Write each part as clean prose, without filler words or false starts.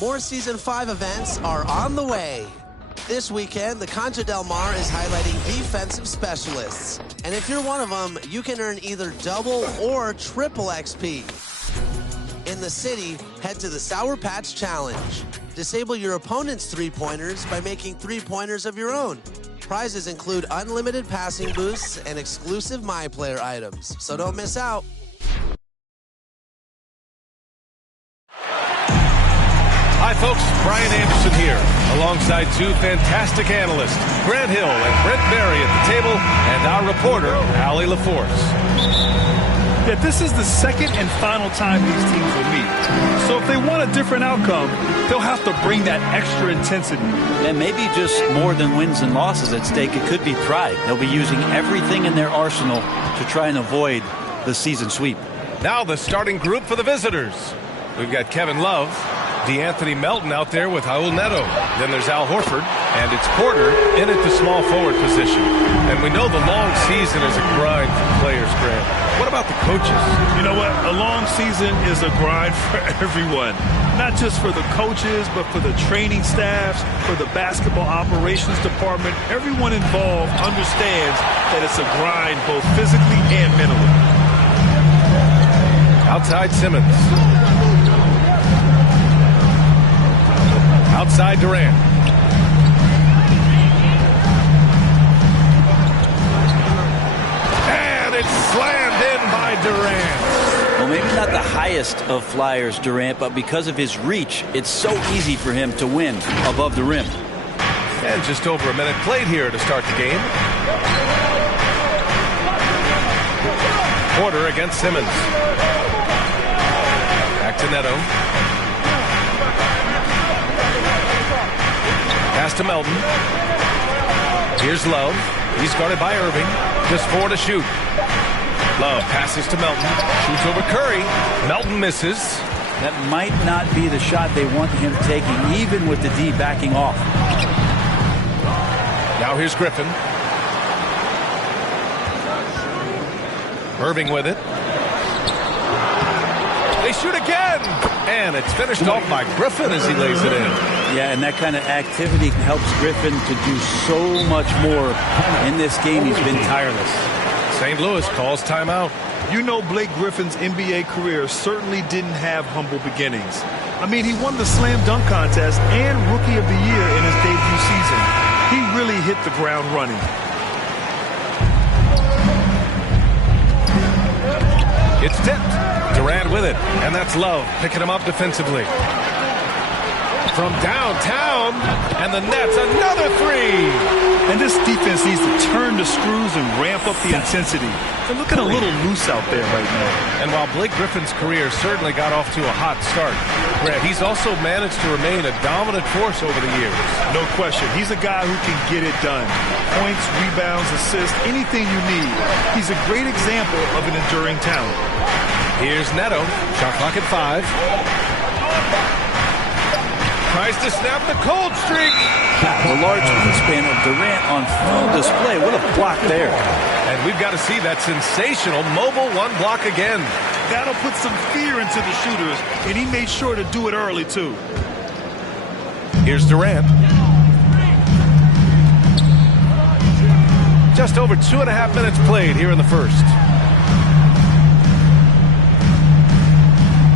More Season 5 events are on the way. This weekend, the Concha Del Mar is highlighting defensive specialists. And if you're one of them, you can earn either double or triple XP. In the city, head to the Sour Patch Challenge. Disable your opponent's three-pointers by making three-pointers of your own. Prizes include unlimited passing boosts and exclusive MyPlayer items, so don't miss out. Hi, folks. Brian Anderson here, alongside two fantastic analysts, Grant Hill and Brent Berry at the table, and our reporter, Allie LaForce. Yeah, this is the second and final time these teams will meet. So if they want a different outcome, they'll have to bring that extra intensity. And maybe just more than wins and losses at stake. It could be pride. They'll be using everything in their arsenal to try and avoid the season sweep. Now the starting group for the visitors. We've got Kevin Love, DeAnthony Melton out there with Raul Neto. Then there's Al Horford, and it's Porter in at the small forward position. And we know the long season is a grind for players, Grant. What about the coaches? You know what? A long season is a grind for everyone. Not just for the coaches, but for the training staffs, for the basketball operations department. Everyone involved understands that it's a grind both physically and mentally. Outside Simmons. Outside Durant. And it's slammed in by Durant. Well, maybe not the highest of flyers, Durant, but because of his reach, it's so easy for him to win above the rim. And just over a minute played here to start the game. Porter against Simmons. Back to Neto. Pass to Melton. Here's Love. He's guarded by Irving. Just 4 to shoot. Love passes to Melton. Shoots over Curry. Melton misses. That might not be the shot they want him taking, even with the D backing off. Now here's Griffin. Irving with it. They shoot again. And it's finished off by Griffin as he lays it in. Yeah, and that kind of activity helps Griffin to do so much more. In this game, he's been tireless. St. Louis calls timeout. You know, Blake Griffin's NBA career certainly didn't have humble beginnings. I mean, he won the slam dunk contest and Rookie of the Year in his debut season. He really hit the ground running. It's tipped. Durant with it, and that's Love picking him up defensively. From downtown, and the Nets, another three. And this defense needs to turn the screws and ramp up the intensity. They're looking a little loose out there right now. And while Blake Griffin's career certainly got off to a hot start, Grant, he's also managed to remain a dominant force over the years. No question. He's a guy who can get it done. Points, rebounds, assists, anything you need. He's a great example of an enduring talent. Here's Neto. Shot clock at 5. Tries to snap the cold streak. The large wingspan of Durant on full display. What a block there. And we've got to see that sensational mobile one block again. That'll put some fear into the shooters, and he made sure to do it early, too. Here's Durant. Just over 2.5 minutes played here in the first.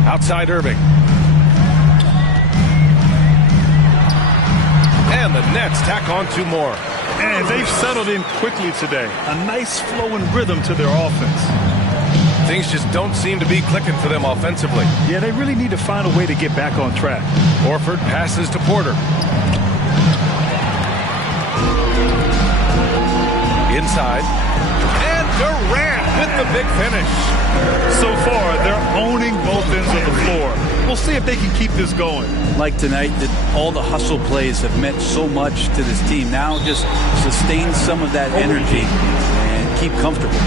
Outside Irving. And the Nets tack on 2 more. And they've settled in quickly today. A nice flowing rhythm to their offense. Things just don't seem to be clicking for them offensively. Yeah, they really need to find a way to get back on track. Horford passes to Porter. Inside. And Durant with the big finish. So far, they're owning both ends of the floor. We'll see if they can keep this going. Like tonight, that all the hustle plays have meant so much to this team. Now just sustain some of that energy and keep comfortable.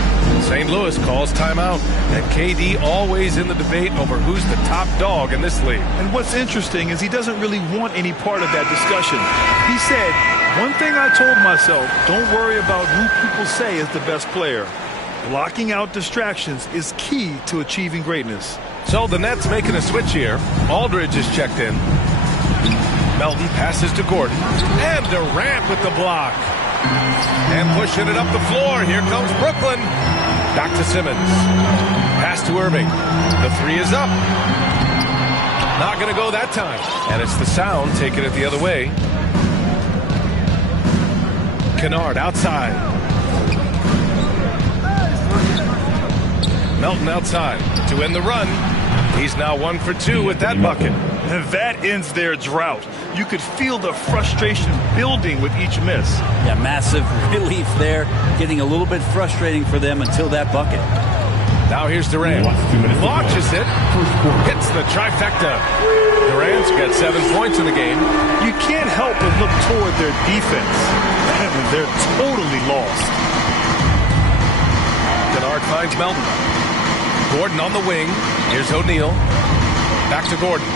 St. Louis calls timeout. And KD always in the debate over who's the top dog in this league. And what's interesting is he doesn't really want any part of that discussion. He said, one thing I told myself, don't worry about who people say is the best player. Blocking out distractions is key to achieving greatness. So the Nets making a switch here. Aldridge is checked in. Melton passes to Gordon. And Durant with the block. And pushing it up the floor. Here comes Brooklyn. Back to Simmons. Pass to Irving. The three is up. Not going to go that time. And it's the Sound taking it the other way. Kennard outside. Melton outside to end the run. He's now 1 for 2 with that bucket. And that ends their drought. You could feel the frustration building with each miss. Yeah, massive relief there. Getting a little bit frustrating for them until that bucket. Now here's Durant. Launches it. Hits the trifecta. Durant's got 7 points in the game. You can't help but look toward their defense. They're totally lost. Kennard finds Melton. Gordon on the wing. Here's O'Neal. Back to Gordon.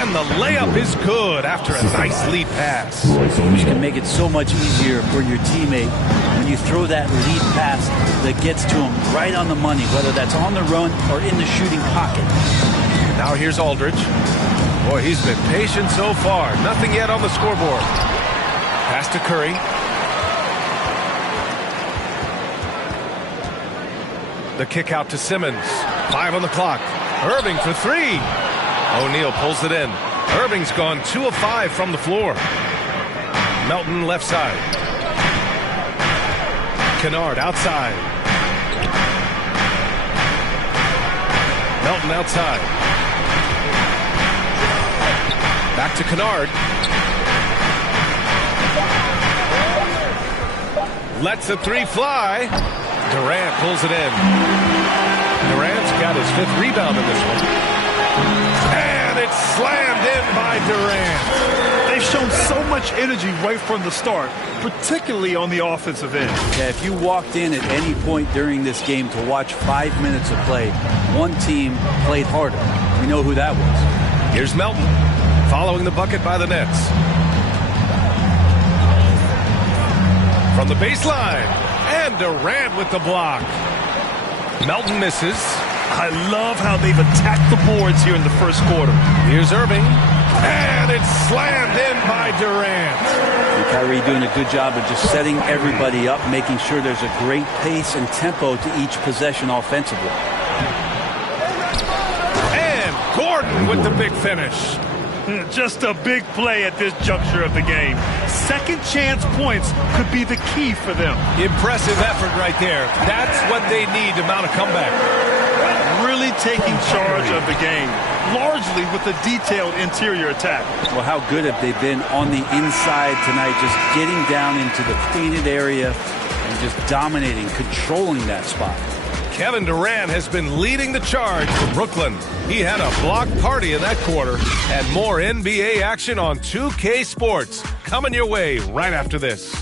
And the layup is good after a nice lead pass. You can make it so much easier for your teammate when you throw that lead pass that gets to him right on the money, whether that's on the run or in the shooting pocket. Now here's Aldridge. Boy, he's been patient so far. Nothing yet on the scoreboard. Pass to Curry. The kick out to Simmons. 5 on the clock. Irving for 3. O'Neal pulls it in. Irving's gone 2 of 5 from the floor. Melton left side. Kennard outside. Melton outside. Back to Kennard. Lets the 3 fly. Durant pulls it in. Durant's got his 5th rebound in this one. And it's slammed in by Durant. They've shown so much energy right from the start, particularly on the offensive end. Yeah, if you walked in at any point during this game to watch 5 minutes of play, one team played harder. We know who that was. Here's Melton following the bucket by the Nets. From the baseline. And Durant with the block. Melton misses. I love how they've attacked the boards here in the first quarter. Here's Irving. And it's slammed in by Durant. And Kyrie doing a good job of just setting everybody up, making sure there's a great pace and tempo to each possession offensively. And Gordon with the big finish. Just a big play at this juncture of the game. Second chance points could be the key for them. Impressive effort right there. That's what they need to mount a comeback. Really taking charge of the game, largely with a detailed interior attack. Well, how good have they been on the inside tonight, just getting down into the painted area and just dominating, controlling that spot. Kevin Durant has been leading the charge for Brooklyn. He had a block party in that quarter. And more NBA action on 2K Sports coming your way right after this.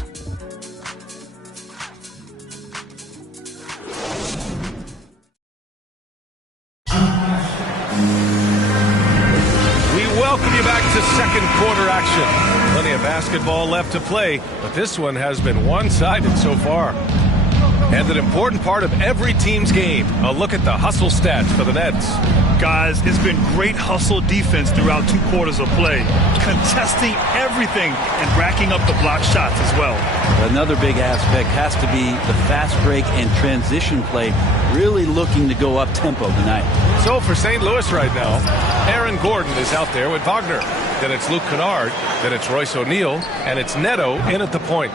We welcome you back to second quarter action. Plenty of basketball left to play, but this one has been one-sided so far. And an important part of every team's game, a look at the hustle stats for the Nets. Guys, it's been great hustle defense throughout 2 quarters of play, contesting everything and racking up the block shots as well. Another big aspect has to be the fast break and transition play, really looking to go up tempo tonight. So for St. Louis right now, Aaron Gordon is out there with Wagner. Then it's Luke Kennard, then it's Royce O'Neal, and it's Neto in at the point.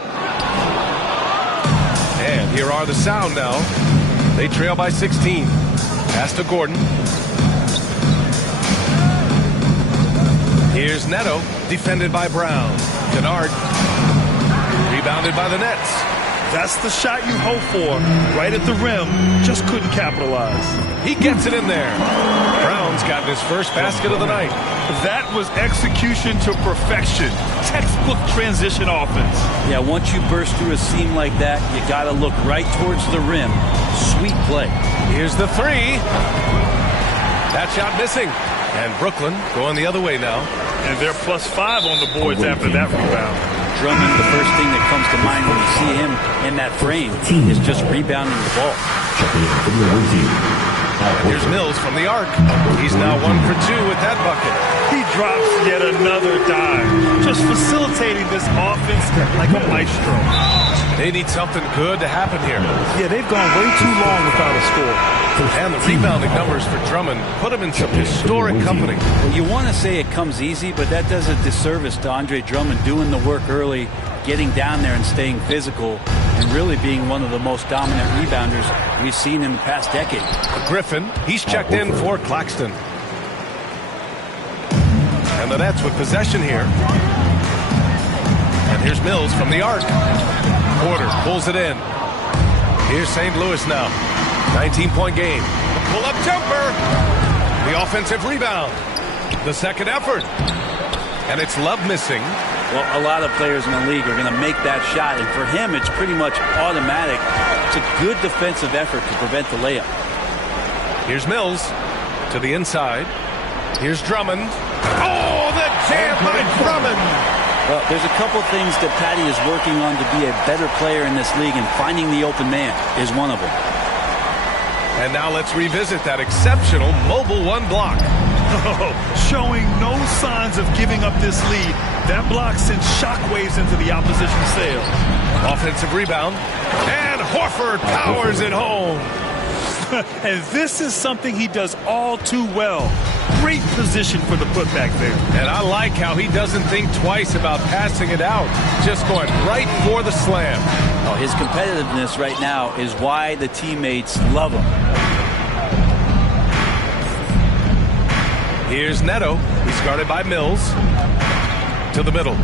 And here are the Sound now. They trail by 16. Pass to Gordon. Here's Neto, defended by Brown. Kennard, rebounded by the Nets. That's the shot you hope for. Right at the rim, just couldn't capitalize. He gets it in there. Brown's gotten his first basket of the night. That was execution to perfection. Textbook transition offense. Yeah, once you burst through a seam like that, you got to look right towards the rim. Sweet play. Here's the 3. That shot missing. And Brooklyn going the other way now. And they're +5 on the boards after that rebound. Drummond, the first thing that comes to mind when you see him in that frame is just rebounding the ball. Here's Mills from the arc. He's now 1 for 2 with that bucket. He drops yet another dime. Just facilitating this offense like a maestro. They need something good to happen here. Yeah, they've gone way too long without a score. And the rebounding numbers for Drummond put him in some historic company. Well, you want to say it comes easy, but that does a disservice to Andre Drummond doing the work early, getting down there and staying physical, and really being one of the most dominant rebounders we've seen in the past decade. Griffin, he's checked in for Claxton. And the Nets with possession here. And here's Mills from the arc. Porter pulls it in. Here's St. Louis now. 19-point game. The pull-up jumper. The offensive rebound. The second effort. And it's Love missing. Well, a lot of players in the league are going to make that shot, and for him, it's pretty much automatic. It's a good defensive effort to prevent the layup. Here's Mills to the inside. Here's Drummond. Oh, the jam by Drummond. Well, there's a couple things that Patty is working on to be a better player in this league, and finding the open man is one of them. And now let's revisit that exceptional mobile one block. Showing no signs of giving up this lead. That block sends shockwaves into the opposition's sails. Offensive rebound. And Horford powers it home. And this is something he does all too well. Great position for the putback there. And I like how he doesn't think twice about passing it out. Just going right for the slam. Oh, his competitiveness right now is why the teammates love him. Here's Neto. He's guarded by Mills. To the middle.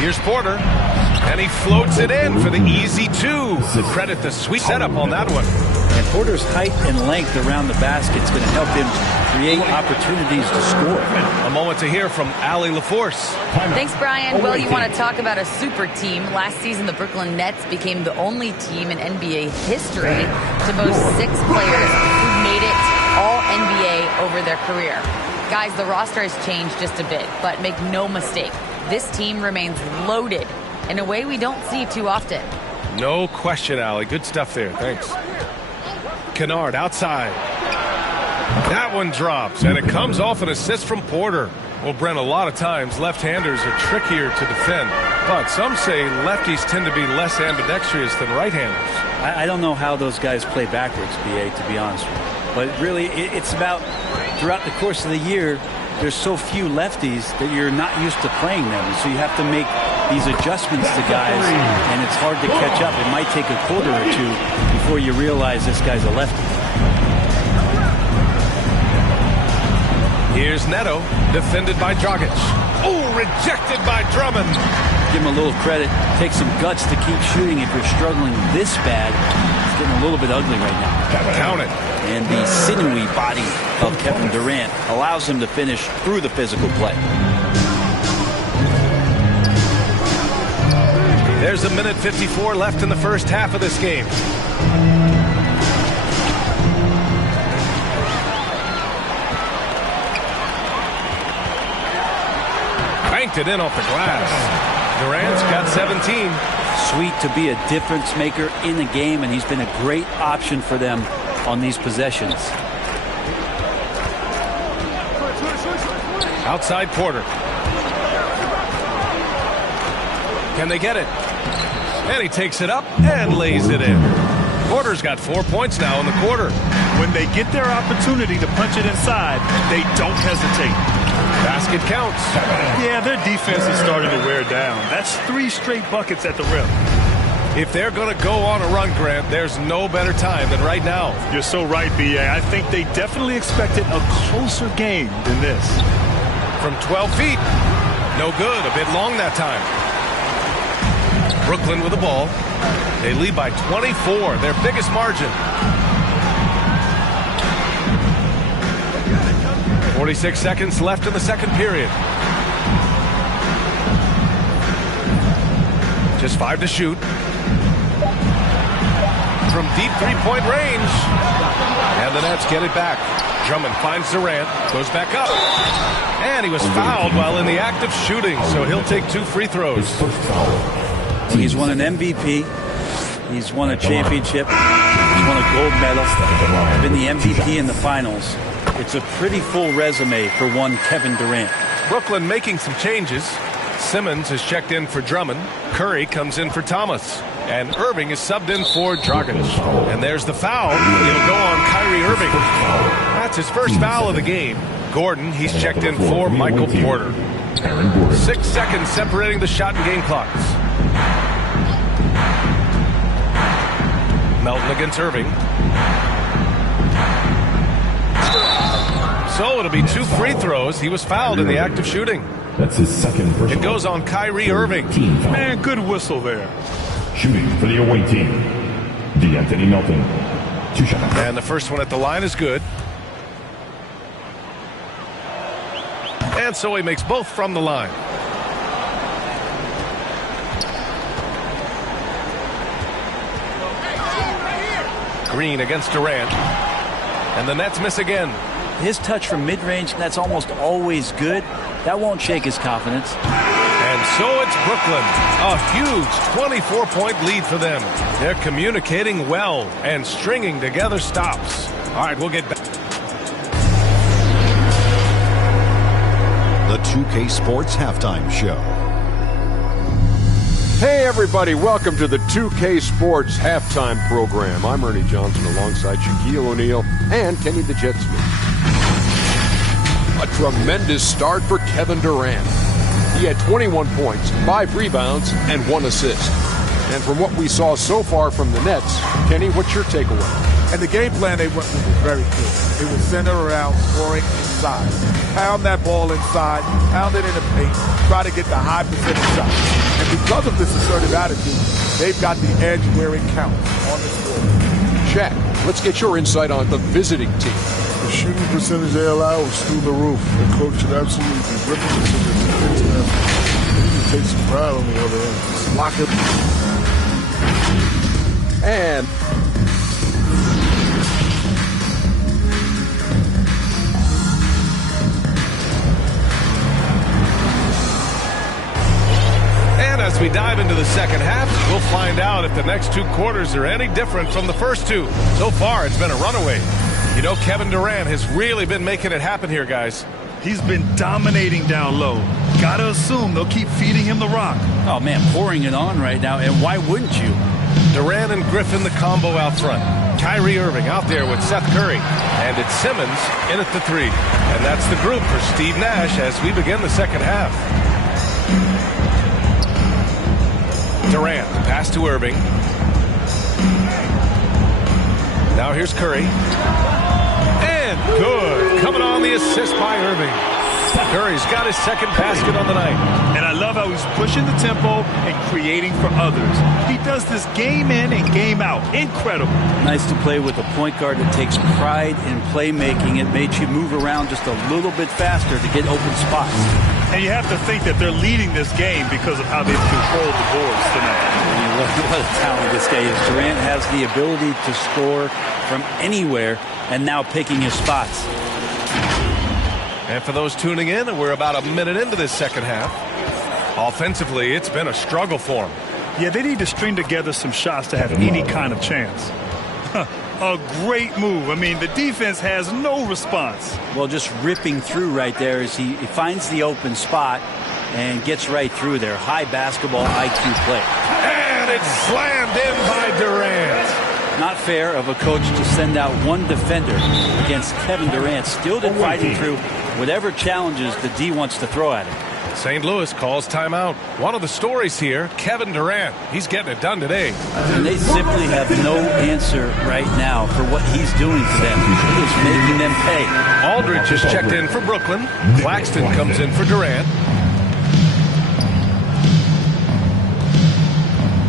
Here's Porter. And he floats it in for the easy two. Credit the sweet setup on that one. And Porter's height and length around the basket is going to help him create opportunities to score. A moment to hear from Allie LaForce. Thanks, Brian. Well, you want to talk about a super team. Last season, the Brooklyn Nets became the only team in NBA history to boast 6 players who made it all NBA over their career. Guys, the roster has changed just a bit, but make no mistake, this team remains loaded in a way we don't see too often. No question, Allie. Good stuff there. Thanks. Kennard outside. That one drops, and it comes off an assist from Porter. Well, Brent, a lot of times left-handers are trickier to defend, but some say lefties tend to be less ambidextrous than right-handers. I don't know how those guys play backwards, B.A., to be honest with you. But really, it's about throughout the course of the year, there's so few lefties that you're not used to playing them. So you have to make these adjustments to guys, and it's hard to catch up. It might take a quarter or two before you realize this guy's a lefty. Here's Neto, defended by Dragic. Oh, rejected by Drummond. Give him a little credit. Take some guts to keep shooting if you're struggling this bad. It's getting a little bit ugly right now. Count it. And the sinewy body of Kevin Durant allows him to finish through the physical play. There's a minute 54 left in the first half of this game. Banked it in off the glass. Durant's got 17. Sweet to be a difference maker in the game, and he's been a great option for them on these possessions. Outside Porter. Can they get it? And he takes it up and lays it in. Porter's got 4 points now in the quarter. When they get their opportunity to punch it inside, they don't hesitate. Basket counts. Yeah, their defense is starting to wear down. That's 3 straight buckets at the rim. If they're going to go on a run, Grant, there's no better time than right now. You're so right, B.A. I think they definitely expected a closer game than this. From 12 feet. No good. A bit long that time. Brooklyn with the ball. They lead by 24, their biggest margin. 46 seconds left in the second period. Just 5 to shoot. From deep three-point range. And the Nets get it back. Drummond finds Durant, goes back up. And he was fouled while in the act of shooting, so he'll take 2 free throws. He's won an MVP. He's won a championship. He's won a gold medal. Been the MVP in the finals. It's a pretty full resume for one Kevin Durant. Brooklyn making some changes. Simmons is checked in for Drummond. Curry comes in for Thomas. And Irving is subbed in for Dragic. And there's the foul. It'll go on Kyrie Irving. That's his first foul of the game. Gordon, he's checked in for Michael Porter. 6 seconds separating the shot and game clocks. Melton against Irving. So it'll be 2 free throws. He was fouled in the act of shooting. That's his second personal. It goes on Kyrie Irving. Man, good whistle there. Shooting for the away team, D'Anthony Melton. 2 shots. And the first one at the line is good. And so he makes both from the line. Green against Durant. And the Nets miss again. His touch from mid-range, that's almost always good. That won't shake his confidence. And so it's Brooklyn. A huge 24-point lead for them. They're communicating well and stringing together stops. All right, we'll get back. The 2K Sports Halftime Show. Hey everybody, welcome to the 2K Sports Halftime Program. I'm Ernie Johnson alongside Shaquille O'Neal and Kenny the Jet Smith. A tremendous start for Kevin Durant. He had 21 points, 5 rebounds, and 1 assist. And from what we saw so far from the Nets, Kenny, what's your takeaway? And the game plan they went with was very good. It was centered around scoring inside. Pound that ball inside, pound it in the paint, try to get the high percentage shot. And because of this assertive attitude, they've got the edge where it counts on the floor. Shaq, let's get your insight on the visiting team. The shooting percentage they allow was through the roof. The coach should absolutely be ripping this in the defense now. He can take some pride on the other end. Just lock it. And as we dive into the second half, we'll find out if the next 2 quarters are any different from the first 2. So far, it's been a runaway. You know, Kevin Durant has really been making it happen here, guys. He's been dominating down low. Gotta assume they'll keep feeding him the rock. Oh, man, pouring it on right now, and why wouldn't you? Durant and Griffin, the combo out front. Kyrie Irving out there with Seth Curry. And it's Simmons in at the 3. And that's the group for Steve Nash as we begin the second half. Durant, pass to Irving. Now here's Curry. And good. Coming on the assist by Irving. Curry's got his second basket on the night. And I love how he's pushing the tempo and creating for others. He does this game in and game out. Incredible. Nice to play with a point guard that takes pride in playmaking. It makes you move around just a little bit faster to get open spots. And you have to think that they're leading this game because of how they've controlled the boards tonight. I mean, what a talent this guy is. Durant has the ability to score from anywhere and now picking his spots. And for those tuning in, we're about a minute into this second half. Offensively, it's been a struggle for them. Yeah, they need to string together some shots to have any kind of chance. A great move. I mean, the defense has no response. Well, just ripping through right there as he finds the open spot and gets right through there. High basketball IQ play. And it's slammed in by Durant. Not fair of a coach to send out one defender against Kevin Durant, still fighting through whatever challenges the D wants to throw at him. St. Louis calls timeout. One of the stories here, Kevin Durant. He's getting it done today. And they simply have no answer right now for what he's doing to them. He is making them pay. Aldridge is checked in for Brooklyn. Claxton comes in for Durant.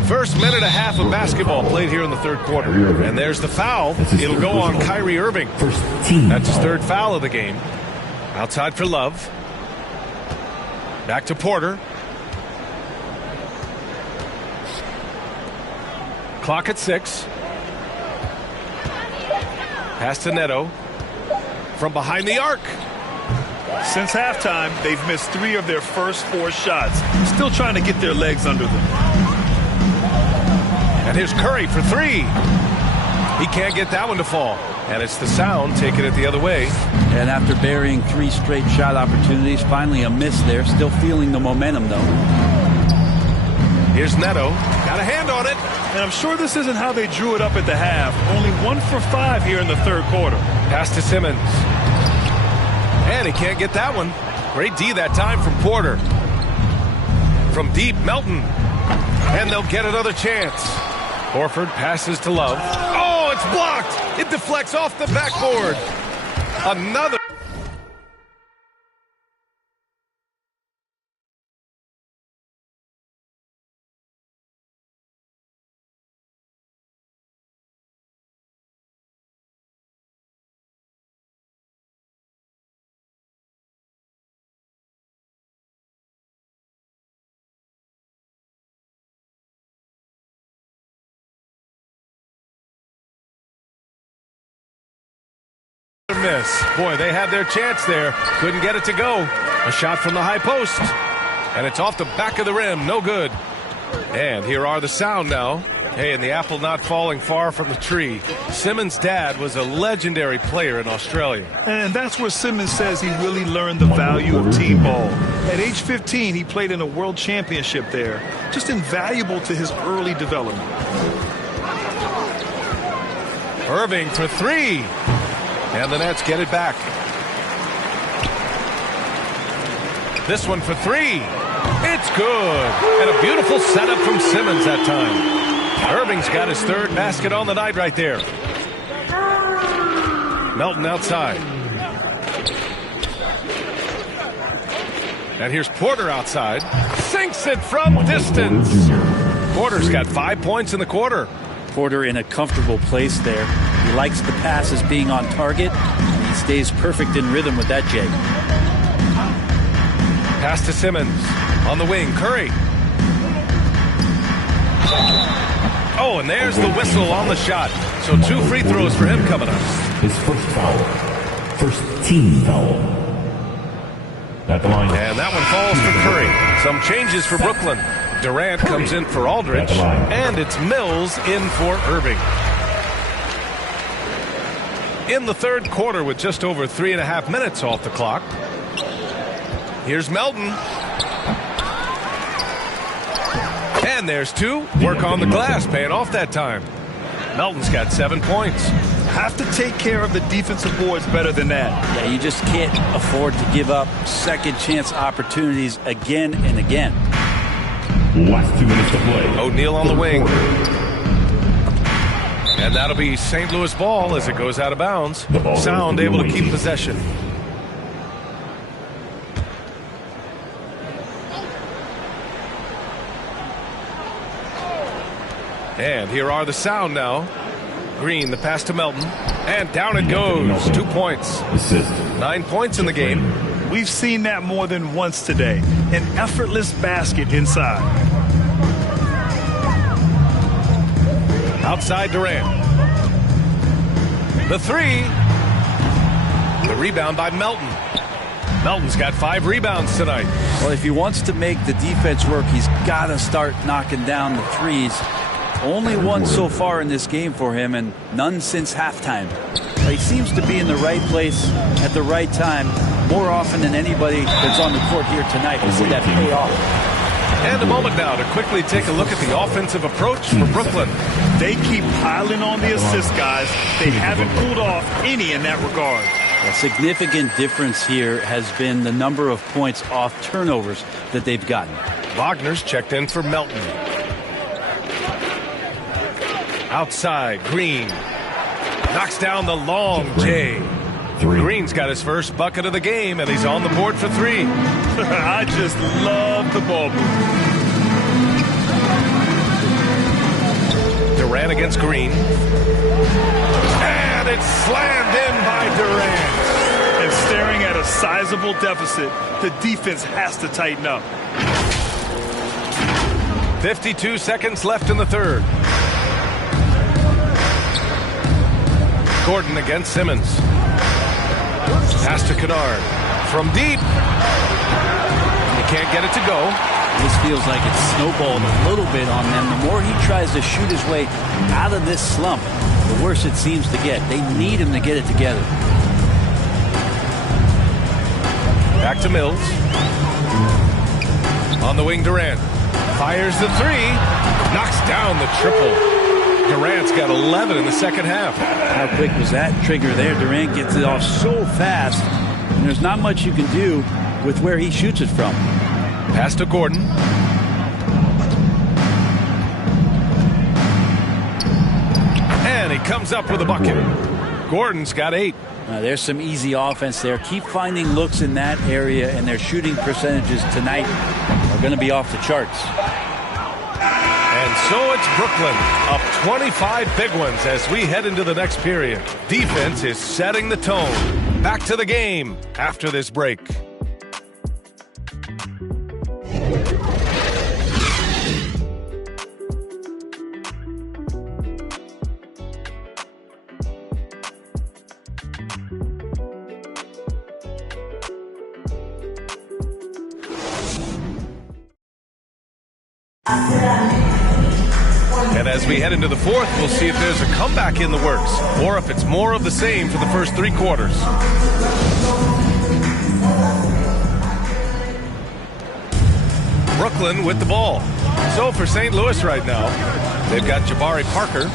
First minute and a half of basketball played here in the third quarter. And there's the foul. It'll go on Kyrie Irving. That's his 3rd foul of the game. Outside for Love. Back to Porter. Clock at 6. Pass to Neto. From behind the arc. Since halftime, they've missed 3 of their first 4 shots. Still trying to get their legs under them. And here's Curry for 3. He can't get that one to fall. And it's the Sound taking it the other way. And after burying 3 straight shot opportunities, finally a miss there. Still feeling the momentum, though. Here's Neto. Got a hand on it. And I'm sure this isn't how they drew it up at the half. Only 1 for 5 here in the third quarter. Pass to Simmons. And he can't get that one. Great D that time from Porter. From deep, Melton. And they'll get another chance. Horford passes to Love. Oh, it's blocked. It deflects off the backboard. Another. Miss. Boy, they had their chance there. Couldn't get it to go. A shot from the high post. And it's off the back of the rim. No good. And here are the sound now. Hey, and the apple not falling far from the tree. Simmons' dad was a legendary player in Australia. And that's where Simmons says he really learned the value of team ball. At age 15, he played in a world championship there. Just invaluable to his early development. Irving for 3. And the Nets get it back. This one for 3. It's good. And a beautiful setup from Simmons that time. Irving's got his 3rd basket on the night right there. Melton outside. And here's Porter outside. Sinks it from distance. Porter's got 5 points in the quarter. Porter in a comfortable place there. He likes the passes being on target. He stays perfect in rhythm with that, Jay. Pass to Simmons. On the wing, Curry. Oh, and there's the whistle on the shot. So 2 free throws for him coming up. His first foul. First team foul. At the line. And that one falls for Curry. Some changes for Brooklyn. Durant comes in for Aldridge, and it's Mills in for Irving. In the third quarter with just over 3.5 minutes off the clock. Here's Melton. And there's 2. Work on the glass, paying off that time. Melton's got 7 points. Have to take care of the defensive boards better than that. Yeah, you just can't afford to give up second chance opportunities again and again. Last 2 minutes to play. O'Neal on the wing. And that'll be St. Louis ball as it goes out of bounds. Sound able to keep possession. And here are the Sound now. Green, the pass to Melton. And down it goes. 2 points. 9 points in the game. We've seen that more than once today. An effortless basket inside. Outside Durant. The 3. The rebound by Melton. Melton's got 5 rebounds tonight. Well, if he wants to make the defense work, he's got to start knocking down the threes. Only 1 so far in this game for him, and none since halftime. But he seems to be in the right place at the right time more often than anybody that's on the court here tonight. We'll see that pay off. And a moment now to quickly take a look at the offensive approach for Brooklyn. They keep piling on the assists, guys. They haven't pulled off any in that regard. A significant difference here has been the number of points off turnovers that they've gotten. Wagner's checked in for Melton. Outside, Green. Knocks down the long J. Green's got his first bucket of the game, and he's on the board for 3. I just love the ball move. Durant against Green. And it's slammed in by Durant. And staring at a sizable deficit, the defense has to tighten up. 52 seconds left in the third. Gordon against Simmons. Pass to Kennard. From deep. He can't get it to go. This feels like it's snowballed a little bit on them. The more he tries to shoot his way out of this slump, the worse it seems to get. They need him to get it together. Back to Mills. On the wing, Durant. Fires the three. Knocks down the triple. Durant's got 11 in the second half. How quick was that trigger there? Durant gets it off so fast. And there's not much you can do with where he shoots it from. Pass to Gordon. And he comes up with a bucket. Gordon's got 8. There's some easy offense there. Keep finding looks in that area, and their shooting percentages tonight are going to be off the charts. And so it's Brooklyn, up 25 big ones as we head into the next period. Defense is setting the tone. Back to the game after this break. And as we head into the fourth, we'll see if there's a comeback in the works or if it's more of the same for the first 3 quarters. Brooklyn with the ball. So for St. Louis right now, they've got Jabari Parker.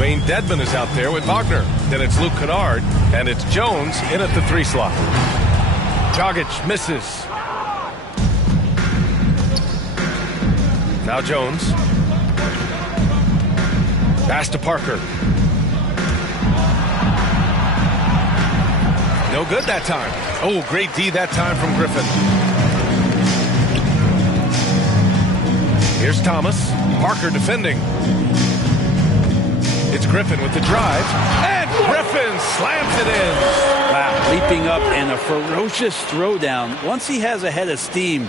Wayne Dedmon is out there with Wagner. Then it's Luke Kennard, and it's Jones in at the 3 slot. Dragic misses. Now Jones. Pass to Parker. No good that time. Oh, great D that time from Griffin. Here's Thomas. Parker defending. It's Griffin with the drive. And Griffin slams it in. Wow, leaping up and a ferocious throwdown. Once he has a head of steam,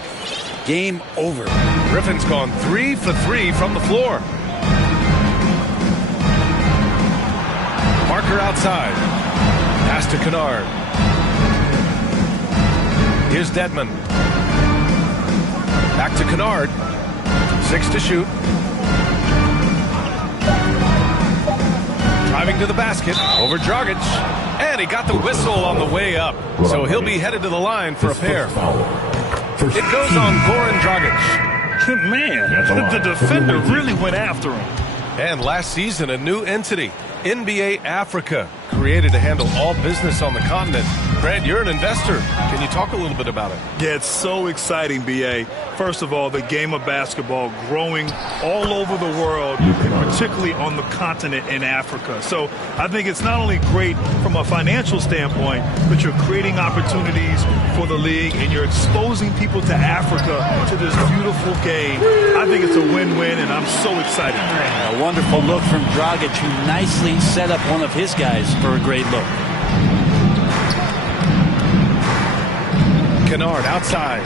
game over. Griffin's gone 3 for 3 from the floor. Parker outside. Pass to Kennard. Here's Dedmon. Back to Kennard. 6 to shoot. Driving to the basket. Over Dragic. And he got the whistle on the way up. So he'll be headed to the line for a pair. It goes on Goran Dragic. Man, the defender really went after him. And last season, a new entity, NBA Africa, created to handle all business on the continent. Grant, you're an investor. Can you talk a little bit about it? Yeah, it's so exciting, B.A. First of all, the game of basketball growing all over the world, and particularly on the continent in Africa. So I think it's not only great from a financial standpoint, but you're creating opportunities for the league, and you're exposing people to Africa to this beautiful game. I think it's a win-win, and I'm so excited. A wonderful look from Dragic, who nicely set up one of his guys for a great look. Kennard outside.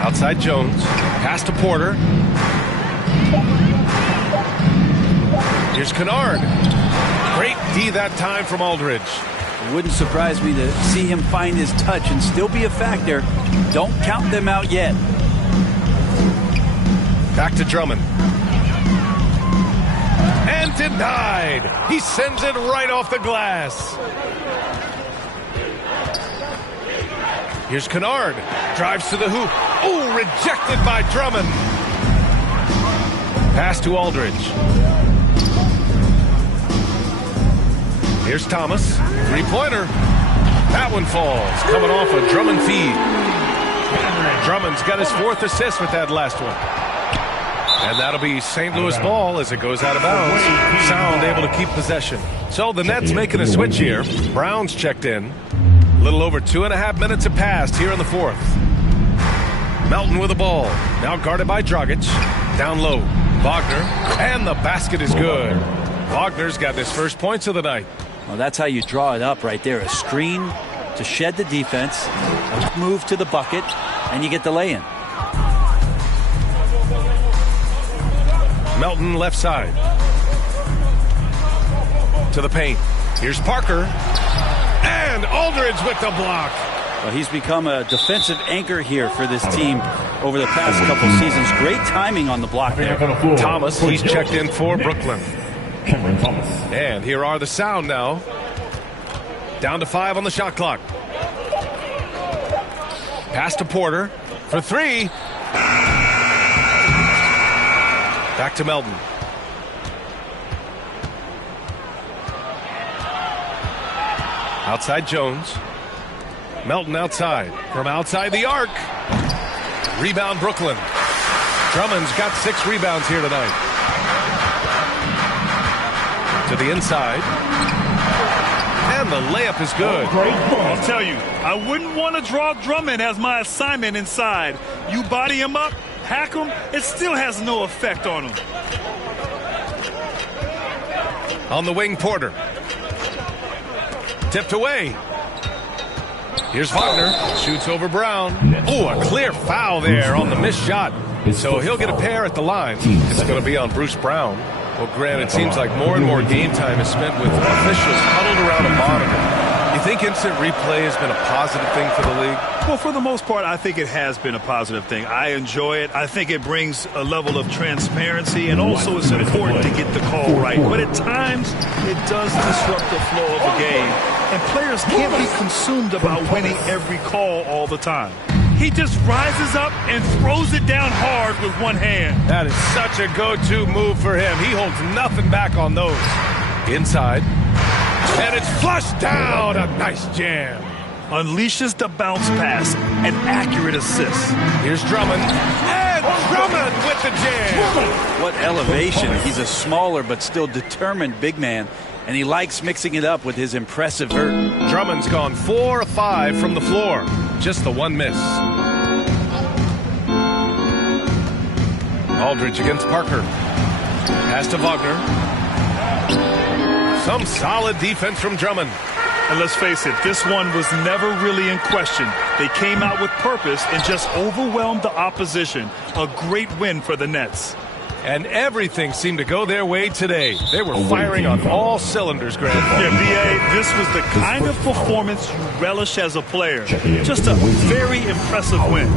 Outside Jones. Pass to Porter. Here's Kennard. Great D that time from Aldridge. It wouldn't surprise me to see him find his touch and still be a factor. Don't count them out yet. Back to Drummond. And denied. He sends it right off the glass. Here's Kennard. Drives to the hoop. Oh, rejected by Drummond. Pass to Aldridge. Here's Thomas. Three-pointer. That one falls. Coming off a Drummond feed. Drummond's got his 4th assist with that last one. And that'll be St. Louis ball as it goes out of bounds. Sound able to keep possession. So the Nets making a switch here. Brown's checked in. A little over 2.5 minutes have passed here in the 4th. Melton with the ball. Now guarded by Dragic. Down low. Wagner. And the basket is good. Wagner's got his first points of the night. Well, that's how you draw it up right there. A screen to shed the defense. A move to the bucket. And you get the lay-in. Melton left side. To the paint. Here's Parker. And Aldridge with the block. Well, he's become a defensive anchor here for this team over the past couple seasons. Great timing on the block there. Thomas, he's checked in for Brooklyn. And here are the sound now. Down to 5 on the shot clock. Pass to Porter for 3. Back to Melton. Outside Jones. Melton outside. From outside the arc. Rebound Brooklyn. Drummond's got 6 rebounds here tonight. To the inside. And the layup is good. I'll tell you, I wouldn't want to draw Drummond as my assignment inside. You body him up, hack him, it still has no effect on him. On the wing, Porter. Tipped away. Here's Wagner. Shoots over Brown. Oh, a clear foul there on the missed shot. So he'll get a pair at the line. It's going to be on Bruce Brown. Well, Grant, it seems like more and more game time is spent with officials huddled around a monitor. You think instant replay has been a positive thing for the league? Well, for the most part, I think it has been a positive thing. I enjoy it. I think it brings a level of transparency, and also it's important to get the call right. But at times, it does disrupt the flow of a game, and players can't be consumed about winning every call all the time. He just rises up and throws it down hard with one hand. That is such a go-to move for him. He holds nothing back on those. Inside. And it's flushed down. A nice jam. Unleashes the bounce pass. An accurate assist. Here's Drummond. And Drummond with the jam. What elevation. He's a smaller but still determined big man. And he likes mixing it up with his impressive vert. Drummond's gone 4 of 5 from the floor. Just the one miss. Aldridge against Parker. Pass to Wagner. Some solid defense from Drummond. And let's face it, this one was never really in question. They came out with purpose and just overwhelmed the opposition. A great win for the Nets. And everything seemed to go their way today. They were firing on all cylinders, Grant. Yeah, B.A., this was the kind of performance you relish as a player. Just a very impressive win.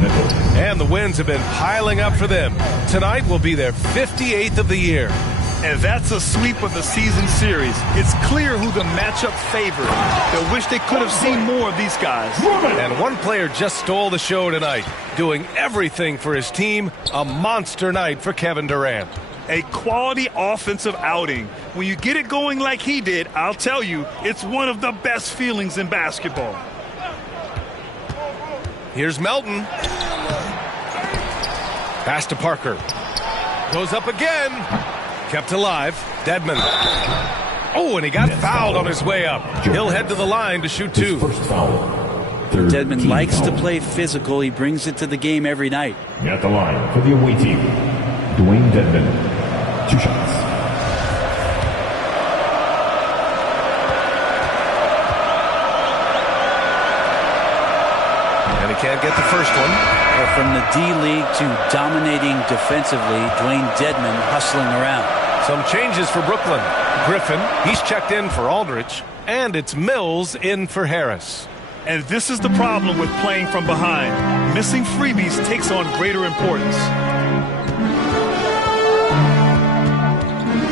And the wins have been piling up for them. Tonight will be their 58th of the year. And that's a sweep of the season series. It's clear who the matchup favored. They wish they could have seen more of these guys. And one player just stole the show tonight, doing everything for his team. A monster night for Kevin Durant. A quality offensive outing. When you get it going like he did, I'll tell you, it's one of the best feelings in basketball. Here's Melton. Pass to Parker. Goes up again. Kept alive. Dedmon. Oh, and he got fouled on his way up. He'll head to the line to shoot 2. Dedmon likes to play physical. He brings it to the game every night. At the line for the away team, Dwayne Dedmon. 2 shots. And he can't get the first one. Well, from the D-League to dominating defensively, Dwayne Dedmon hustling around. Some changes for Brooklyn. Griffin, he's checked in for Aldridge. And it's Mills in for Harris. And this is the problem with playing from behind. Missing freebies takes on greater importance.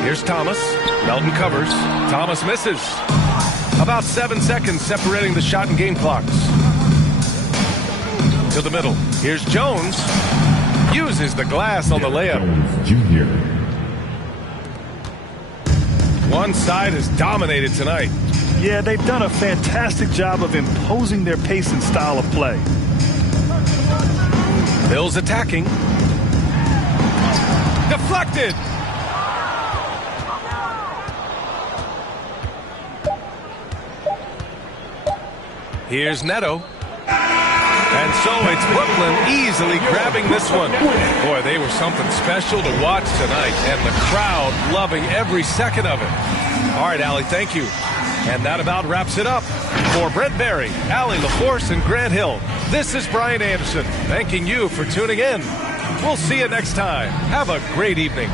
Here's Thomas. Melton covers. Thomas misses. About 7 seconds separating the shot and game clocks. To the middle. Here's Jones. Uses the glass on the layup. Junior. One side is dominated tonight. Yeah, they've done a fantastic job of imposing their pace and style of play. Mills attacking. Deflected. Here's Neto. And so it's Brooklyn easily grabbing this one. Boy, they were something special to watch tonight, and the crowd loving every second of it. All right, Allie, thank you. And that about wraps it up. For Brent Barry, Allie LaForce, and Grant Hill, this is Brian Anderson, thanking you for tuning in. We'll see you next time. Have a great evening.